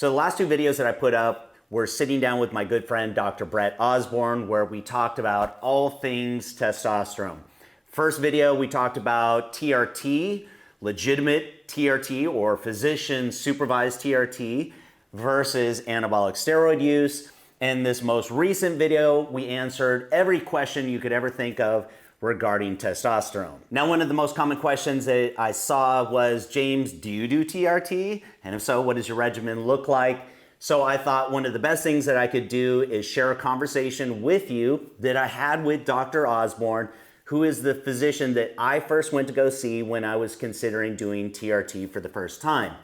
So the last two videos that I put up were sitting down with my good friend, Dr. Osborn, where we talked about all things testosterone. First video, we talked about TRT, legitimate TRT or physician supervised TRT versus anabolic steroid use. And this most recent video, we answered every question you could ever think of regarding testosterone. Now, one of the most common questions that I saw was, James, do you do TRT? And if so, what does your regimen look like? So I thought one of the best things that I could do is share a conversation with you that I had with Dr. Osborn, who is the physician that I first went to go see when I was considering doing TRT for the first time.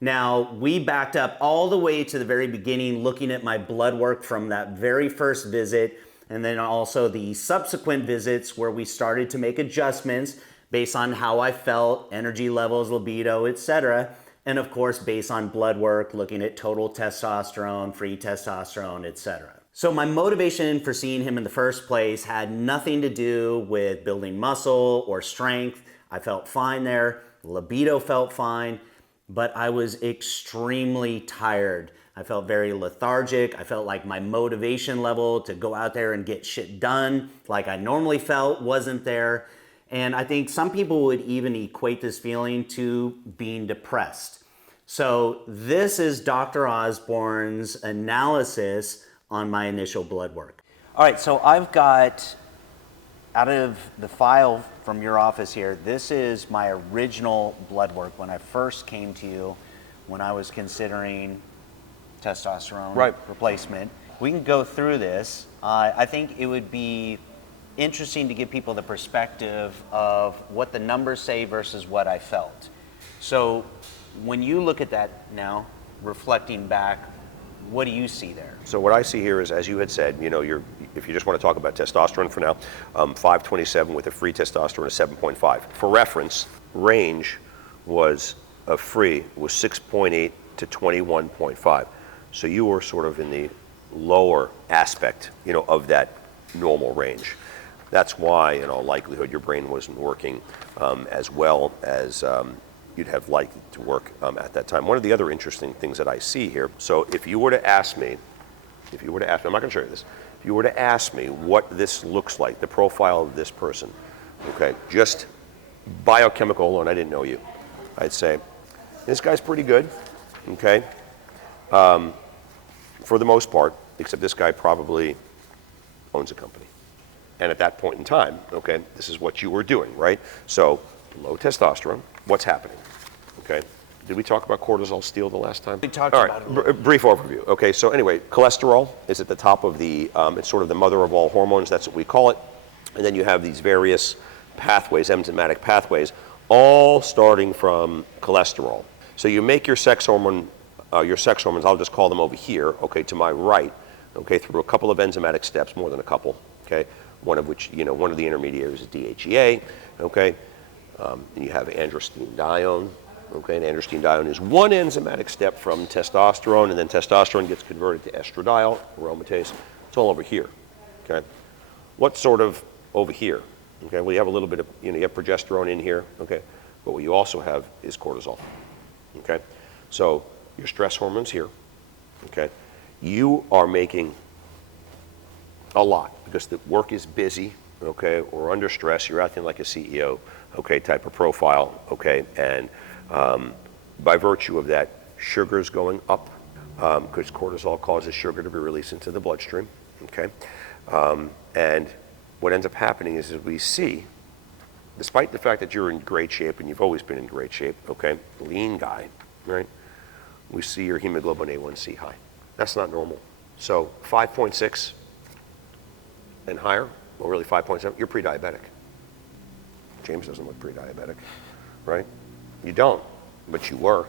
Now, we backed up all the way to the very beginning, looking at my blood work from that very first visit, and then also the subsequent visits where we started to make adjustments based on how I felt, energy levels, libido, etc. And of course, based on blood work, looking at total testosterone, free testosterone, etc. So my motivation for seeing him in the first place had nothing to do with building muscle or strength. I felt fine there. Libido felt fine, but I was extremely tired. I felt very lethargic. I felt like my motivation level to go out there and get shit done like I normally felt wasn't there. And I think some people would even equate this feeling to being depressed. So this is Dr. Osborn's analysis on my initial blood work. All right, so I've got, out of the file from your office here, this is my original blood work when I first came to you when I was considering testosterone replacement. We can go through this. I think it would be interesting to give people the perspective of what the numbers say versus what I felt. So when you look at that now, reflecting back, what do you see there? So what I see here is, as you had said, you know, if you just want to talk about testosterone for now, 527 with a free testosterone is 7.5. For reference, range was of free was 6.8 to 21.5. So you were sort of in the lower aspect, you know, of that normal range. That's why, in all likelihood, your brain wasn't working as well as you'd have liked to work at that time. One of the other interesting things that I see here, so if you were to ask me, I'm not going to show you this, if you were to ask me what this looks like, the profile of this person, okay, just biochemical alone, I didn't know you, I'd say, this guy's pretty good, okay, for the most part, except this guy probably owns a company. And at that point in time, okay, this is what you were doing, right? So low testosterone, what's happening, okay? Did we talk about cortisol steal the last time? We talked about it. Brief overview. Okay, so anyway, cholesterol is at the top of the, it's sort of the mother of all hormones, that's what we call it. And then you have these various pathways, enzymatic pathways, all starting from cholesterol. So you make your sex hormones, I'll just call them over here, okay, to my right, okay, through a couple of enzymatic steps, more than a couple, okay? One of which, you know, one of the intermediaries is DHEA, okay? Then you have androstenedione, okay? And androstenedione is one enzymatic step from testosterone, and then testosterone gets converted to estradiol, aromatase. It's all over here, okay? What's sort of over here, okay? Well, you have a little bit of, you know, you have progesterone in here, okay? But what you also have is cortisol, okay? So your stress hormones here, okay? You are making a lot because the work is busy, okay, or under stress, you're acting like a CEO, okay, type of profile, okay, and by virtue of that, sugar's going up because cortisol causes sugar to be released into the bloodstream, okay, and what ends up happening is we see, despite the fact that you're in great shape, and you've always been in great shape, okay, lean guy, right, we see your hemoglobin A1C high. That's not normal. So 5.6 and higher, well really 5.7, you're pre-diabetic. James doesn't look pre-diabetic, right? You don't, but you were,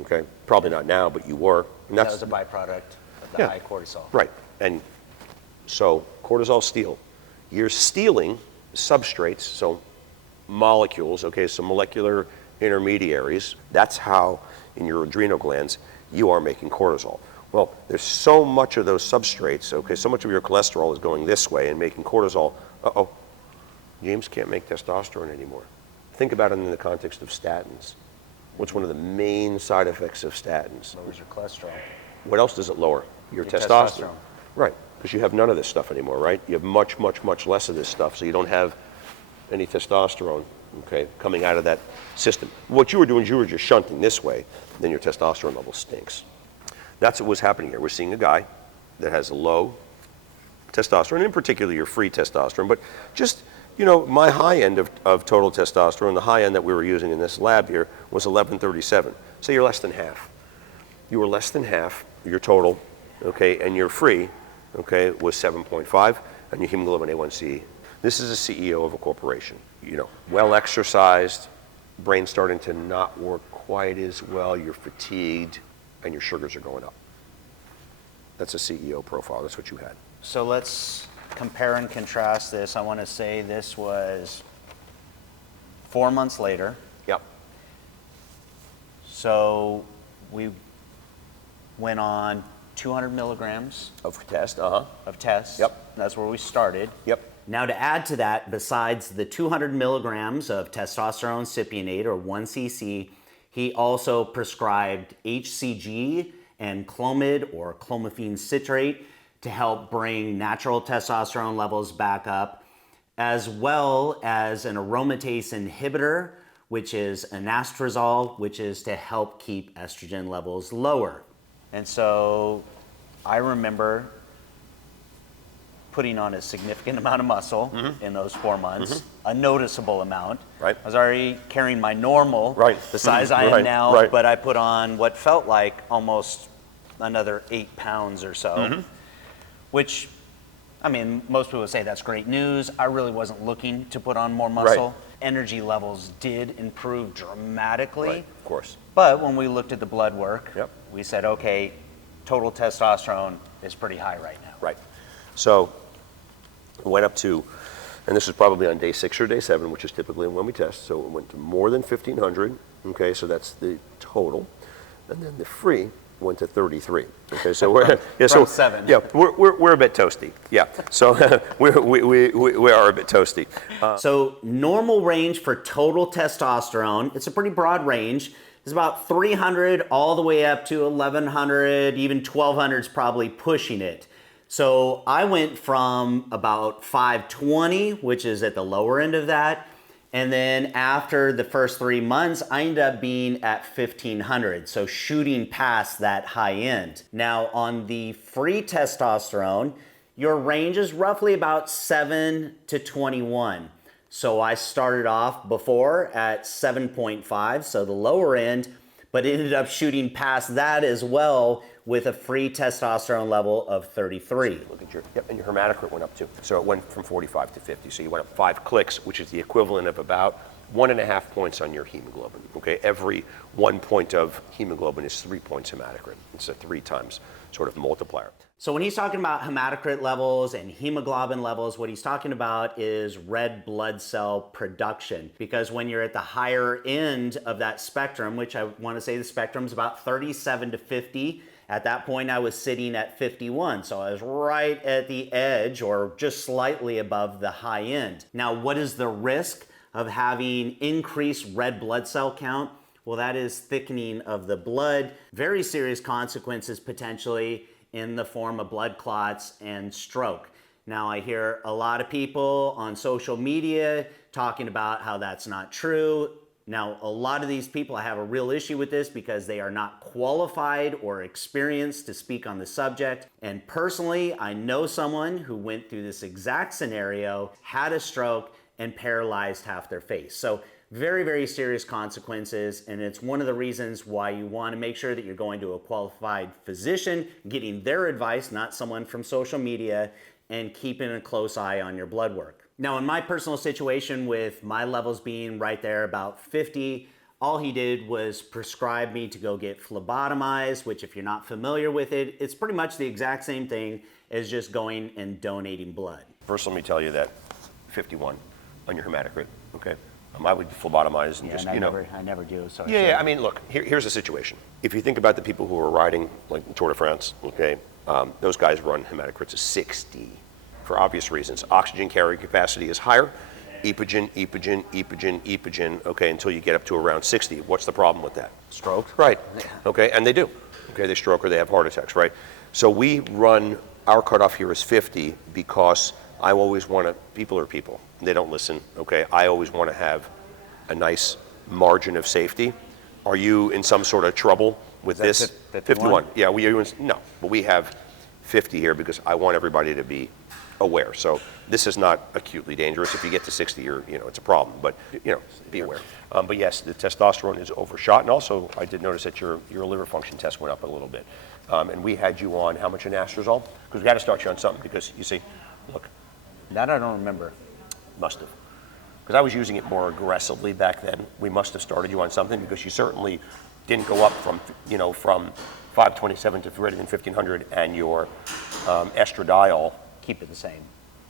okay? Probably not now, but you were. And that was a byproduct of the high cortisol. Right, and so cortisol steal. You're stealing substrates, so molecules, okay, so molecular intermediaries. That's how, in your adrenal glands, you are making cortisol. Well, there's so much of those substrates, okay, so much of your cholesterol is going this way and making cortisol. Uh-oh, James can't make testosterone anymore. Think about it in the context of statins, What's one of the main side effects of statins? Lowers your cholesterol. What else does it lower? Your testosterone. Right, because you have none of this stuff anymore, right? You have much, much, much less of this stuff, so you don't have any testosterone, okay, coming out of that system. What you were doing is you were just shunting this way, then your testosterone level stinks. That's what was happening here. We're seeing a guy that has low testosterone, in particular your free testosterone, but just, you know, my high end of total testosterone, the high end that we were using in this lab here was 1137. So you're less than half. You were less than half your total, okay, and your free, okay, was 7.5, and your hemoglobin A1C. This is a CEO of a corporation, you know, well exercised, brain starting to not work quite as well, you're fatigued, and your sugars are going up. That's a CEO profile, that's what you had. So let's compare and contrast this. I want to say this was 4 months later. Yep. So we went on 200 milligrams Of test, of test. Yep. That's where we started. Yep. Now to add to that, besides the 200 milligrams of testosterone cypionate or 1 cc, he also prescribed HCG and Clomid or clomiphene citrate to help bring natural testosterone levels back up, as well as an aromatase inhibitor, which is Anastrazole, which is to help keep estrogen levels lower. And so I remember putting on a significant amount of muscle in those 4 months, a noticeable amount. Right. I was already carrying my normal, Right. the size I am now, but I put on what felt like almost another 8 pounds or so, which, I mean, most people would say that's great news. I really wasn't looking to put on more muscle. Energy levels did improve dramatically. Right, of course. But when we looked at the blood work, Yep. we said, okay, total testosterone is pretty high right now. Right. So it went up to, and this is probably on day 6 or day 7, which is typically when we test. So it went to more than 1,500. Okay, so that's the total, and then the free went to 33. Okay, so we're From 7. Yeah, we're a bit toasty. Yeah, so we are a bit toasty. So normal range for total testosterone, it's a pretty broad range. It's about 300 all the way up to 1,100, even 1,200 is probably pushing it. So I went from about 520, which is at the lower end of that, and then after the first 3 months, I ended up being at 1,500, so shooting past that high end. Now on the free testosterone, your range is roughly about 7 to 21. So I started off before at 7.5, so the lower end, but ended up shooting past that as well with a free testosterone level of 33. Look at your, and your hematocrit went up too. So it went from 45 to 50. So you went up 5 clicks, which is the equivalent of about 1.5 points on your hemoglobin. Okay, every 1 point of hemoglobin is 3 points hematocrit. It's a 3 times sort of multiplier. So when he's talking about hematocrit levels and hemoglobin levels, what he's talking about is red blood cell production. Because when you're at the higher end of that spectrum, which I want to say the spectrum is about 37 to 50, at that point I was sitting at 51. So I was right at the edge or just slightly above the high end. Now, what is the risk of having increased red blood cell count? Well, that is thickening of the blood, very serious consequences potentially in the form of blood clots and stroke. Now, I hear a lot of people on social media talking about how that's not true. Now, a lot of these people, I have a real issue with this because they are not qualified or experienced to speak on the subject. And personally, I know someone who went through this exact scenario, had a stroke, and paralyzed half their face. So very, very serious consequences, and it's one of the reasons why you want to make sure that you're going to a qualified physician, getting their advice, not someone from social media, and keeping a close eye on your blood work. Now, in my personal situation with my levels being right there about 50, all he did was prescribe me to go get phlebotomized, which if you're not familiar with it, it's pretty much the exact same thing as just going and donating blood. First, let me tell you that 51 on your hematocrit, okay? I would phlebotomize and just, I never do. So yeah, I mean, look, here's the situation. If you think about the people who are riding, like Tour de France, okay, those guys run hematocrits of 60 for obvious reasons. Oxygen carrying capacity is higher, epogen, okay, until you get up to around 60. What's the problem with that? Stroke. Right, okay, and they do. Okay, they stroke or they have heart attacks, right? So we run, our cutoff here is 50 because I always want to, people are people, they don't listen, okay? I always want to have a nice margin of safety. Are you in some sort of trouble with this? 51? Yeah, no, but we have 50 here because I want everybody to be aware. So this is not acutely dangerous. If you get to 60, it's a problem, but be aware. But yes, the testosterone is overshot, and also I did notice that your liver function test went up a little bit. And we had you on how much Anastrazole? Because we got to start you on something because you see, look. That I don't remember. Must have. Because I was using it more aggressively back then. We must have started you on something because you certainly didn't go up from 527 to greater than 1500, and your estradiol. Keep it the same.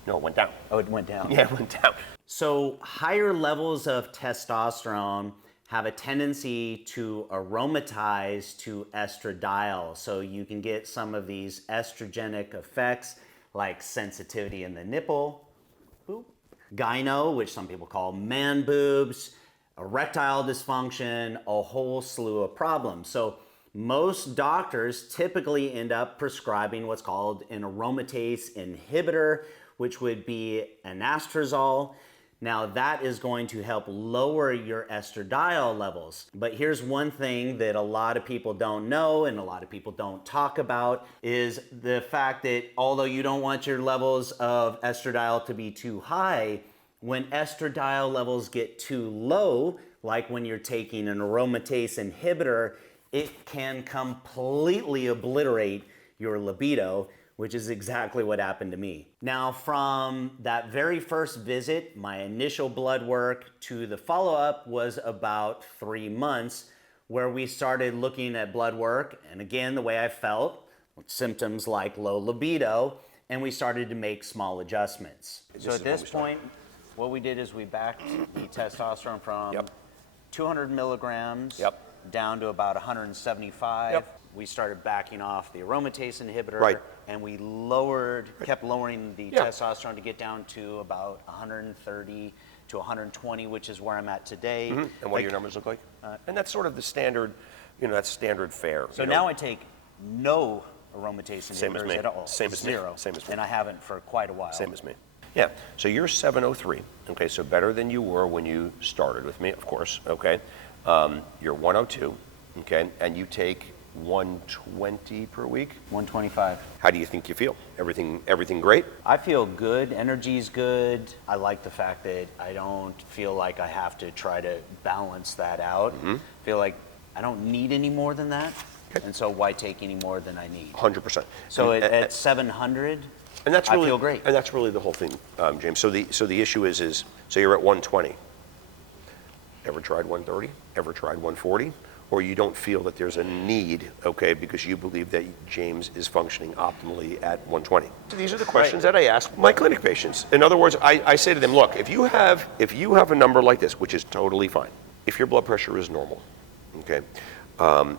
No, it went down. Oh, it went down. Yeah, it went down. So higher levels of testosterone have a tendency to aromatize to estradiol. So you can get some of these estrogenic effects like sensitivity in the nipple, gyno, which some people call man boobs, erectile dysfunction, a whole slew of problems. So most doctors typically end up prescribing what's called an aromatase inhibitor, which would be Anastrazole. Now that is going to help lower your estradiol levels. But here's one thing that a lot of people don't know and a lot of people don't talk about is the fact that although you don't want your levels of estradiol to be too high, when estradiol levels get too low, like when you're taking an aromatase inhibitor, it can completely obliterate your libido, which is exactly what happened to me. Now, from that very first visit, my initial blood work to the follow-up was about 3 months, where we started looking at blood work, and again, the way I felt, symptoms like low libido, and we started to make small adjustments. So at this point, what we did is we backed the testosterone from 200 milligrams down to about 175. We started backing off the aromatase inhibitor, and we kept lowering the testosterone to get down to about 130 to 120, which is where I'm at today. And what do your numbers look like? And that's sort of the standard, that's standard fare. So now I take no aromatase inhibitors at all. Same as me. Zero. Same as me. And I haven't for quite a while. Same as me. Yeah, so you're 703, okay, so better than you were when you started with me, of course, okay. You're 102, okay, and you take 120 per week? 125. How do you think you feel? Everything great? I feel good, energy's good. I like the fact that I don't feel like I have to try to balance that out. Feel like I don't need any more than that, and so why take any more than I need? 100%. So at 700, and that's really, I feel great. And that's really the whole thing, James. So the issue is so you're at 120. Ever tried 130? Ever tried 140? Or you don't feel that there's a need, okay, because you believe that James is functioning optimally at 120. So these are the questions that I ask my clinic patients. In other words, I say to them, look, if you have a number like this, which is totally fine, if your blood pressure is normal, okay,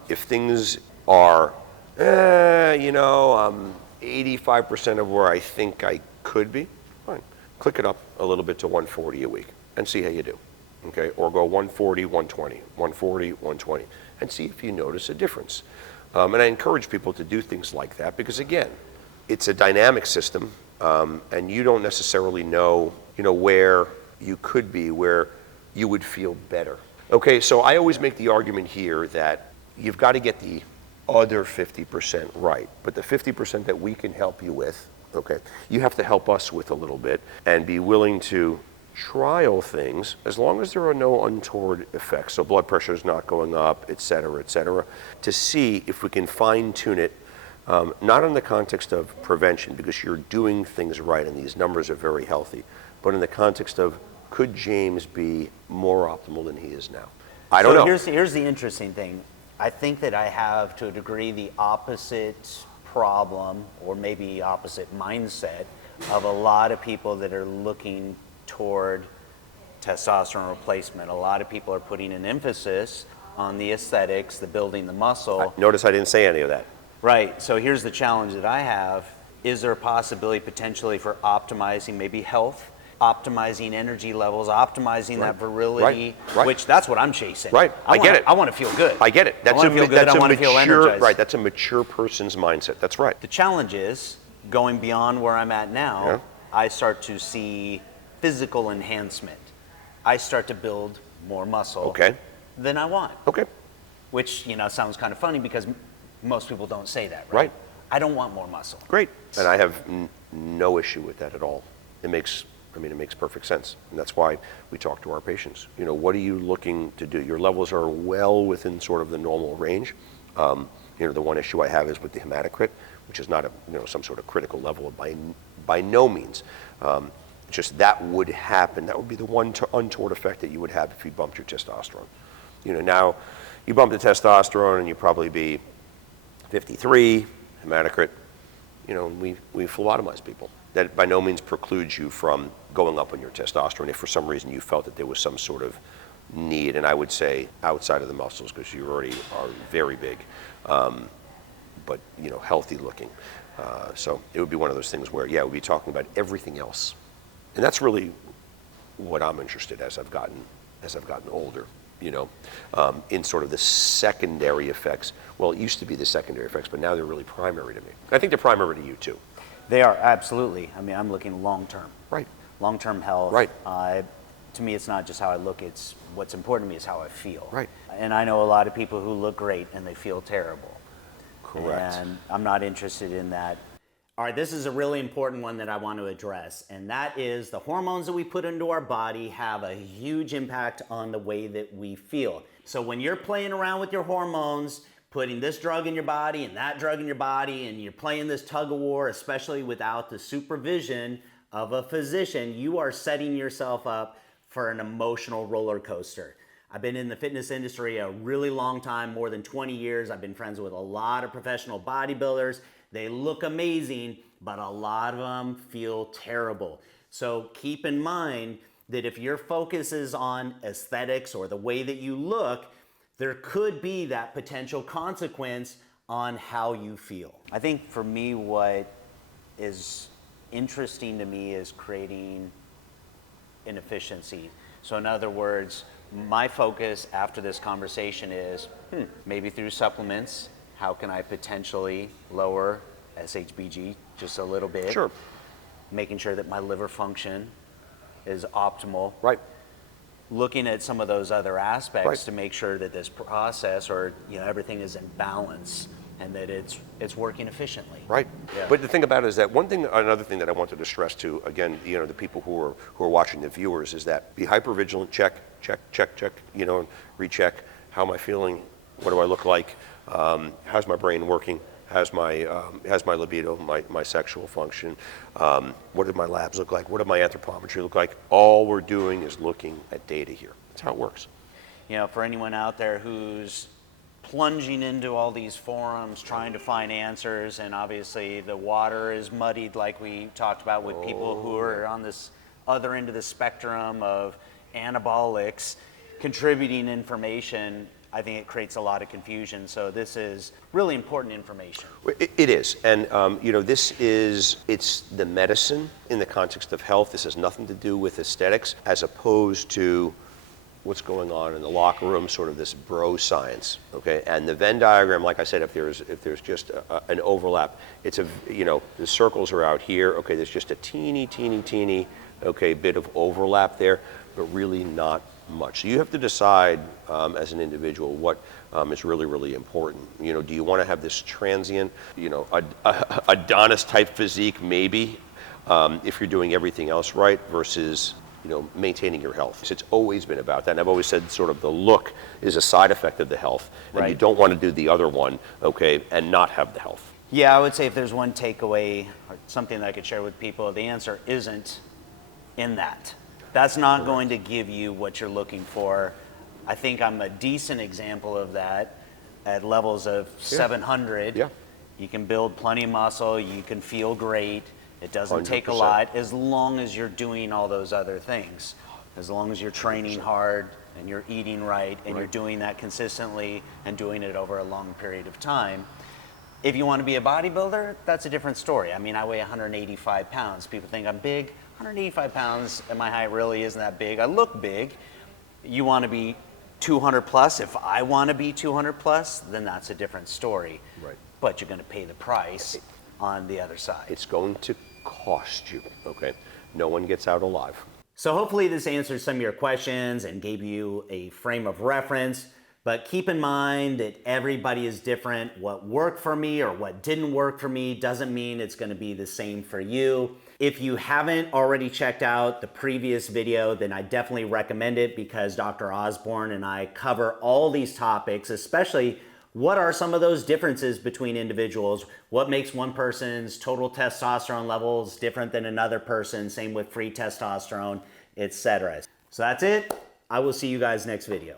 if things are, 85% of where I think I could be, fine. Click it up a little bit to 140 a week and see how you do. Okay, or go 140, 120, 140, 120, and see if you notice a difference. And I encourage people to do things like that because, again, it's a dynamic system, and you don't necessarily know, where you could be, where you would feel better. Okay, so I always make the argument here that you've got to get the other 50% right, but the 50% that we can help you with, okay, you have to help us with a little bit and be willing to trial things as long as there are no untoward effects, so blood pressure is not going up, et cetera, to see if we can fine tune it, not in the context of prevention because you're doing things right and these numbers are very healthy, but in the context of could James be more optimal than he is now? I don't know. Here's the interesting thing. I think that I have to a degree the opposite problem or maybe opposite mindset of a lot of people that are looking toward testosterone replacement. A lot of people are putting an emphasis on the aesthetics, the building the muscle. Notice I didn't say any of that. Right, so here's the challenge that I have. Is there a possibility potentially for optimizing maybe health? optimizing energy levels, optimizing that virility, Right. which that's what I'm chasing. Right, I get it. I want to feel good. I get it. I want to feel good. I want to feel energized. Right, that's a mature person's mindset. That's right. The challenge is going beyond where I'm at now. Yeah. I start to see physical enhancement. I start to build more muscle than I want. Okay. Which, sounds kind of funny because most people don't say that, right? Right. I don't want more muscle. Great. And I have no issue with that at all. It makes perfect sense. And that's why we talk to our patients. What are you looking to do? Your levels are well within sort of the normal range. The one issue I have is with the hematocrit, which is not some sort of critical level by no means. Just that would happen. That would be the one untoward effect that you would have if you bumped your testosterone. Now you bump the testosterone and you probably be 53, hematocrit. We phlebotomize people. That by no means precludes you from going up on your testosterone if for some reason you felt that there was some sort of need, and I would say outside of the muscles because you already are very big, but healthy looking. So it would be one of those things where we'd be talking about everything else, and that's really what I'm interested as I've gotten older. In sort of the secondary effects. Well, it used to be the secondary effects, but now they're really primary to me. I think they're primary to you too. They are, absolutely. I'm looking long-term. Right. Long-term health. Right. To me, it's not just how I look, it's what's important to me is how I feel. Right. And I know a lot of people who look great and they feel terrible. Correct. And I'm not interested in that. All right, this is a really important one that I want to address, and that is the hormones that we put into our body have a huge impact on the way that we feel. So when you're playing around with your hormones, putting this drug in your body and that drug in your body, and you're playing this tug of war, especially without the supervision of a physician, you are setting yourself up for an emotional roller coaster. I've been in the fitness industry a really long time, more than 20 years. I've been friends with a lot of professional bodybuilders. They look amazing, but a lot of them feel terrible. So keep in mind that if your focus is on aesthetics or the way that you look, there could be that potential consequence on how you feel. I think for me, what is interesting to me is creating inefficiency. So in other words, my focus after this conversation is, maybe through supplements, how can I potentially lower SHBG just a little bit? Sure. Making sure that my liver function is optimal. Right. Looking at some of those other aspects to make sure that this process or everything is in balance and that it's working efficiently. Right. Yeah. But the thing about it is that another thing that I wanted to stress to, again, the people who are watching, the viewers, is that be hyper vigilant, check, recheck. How am I feeling? What do I look like? How's my brain working? How's my libido, my sexual function? What do my labs look like? What does my anthropometry look like? All we're doing is looking at data here. That's how it works. For anyone out there who's plunging into all these forums trying to find answers, and obviously the water is muddied like we talked about with people who are on this other end of the spectrum of anabolics contributing information, I think it creates a lot of confusion. So this is really important information. It is, and it's the medicine in the context of health. This has nothing to do with aesthetics, as opposed to what's going on in the locker room, sort of this bro science, okay? And the Venn diagram, like I said, if there's just an overlap, the circles are out here, okay, there's just a teeny, okay, bit of overlap there, but really not much. So you have to decide as an individual what is really, really important. Do you want to have this transient, Adonis type physique, maybe, if you're doing everything else right, versus maintaining your health. So it's always been about that. And I've always said sort of the look is a side effect of the health. And you don't want to do the other one, okay, and not have the health. Yeah, I would say if there's one takeaway or something that I could share with people, the answer isn't in that. That's not going to give you what you're looking for. I think I'm a decent example of that at levels of 700. Yeah. You can build plenty of muscle, you can feel great. It doesn't 100%. take a lot as long as you're doing all those other things. As long as you're training hard and you're eating right and you're doing that consistently and doing it over a long period of time. If you want to be a bodybuilder, that's a different story. I mean, I weigh 185 pounds. People think I'm big. 185 pounds and my height really isn't that big. I look big. You want to be 200 plus. If I want to be 200 plus, then that's a different story. Right. But you're going to pay the price on the other side. It's going to cost you, okay? No one gets out alive. So hopefully this answered some of your questions and gave you a frame of reference. But keep in mind that everybody is different. What worked for me or what didn't work for me doesn't mean it's going to be the same for you. If you haven't already checked out the previous video, then I definitely recommend it because Dr. Osborn and I cover all these topics, especially what are some of those differences between individuals? What makes one person's total testosterone levels different than another person? Same with free testosterone, etc. So that's it. I will see you guys next video.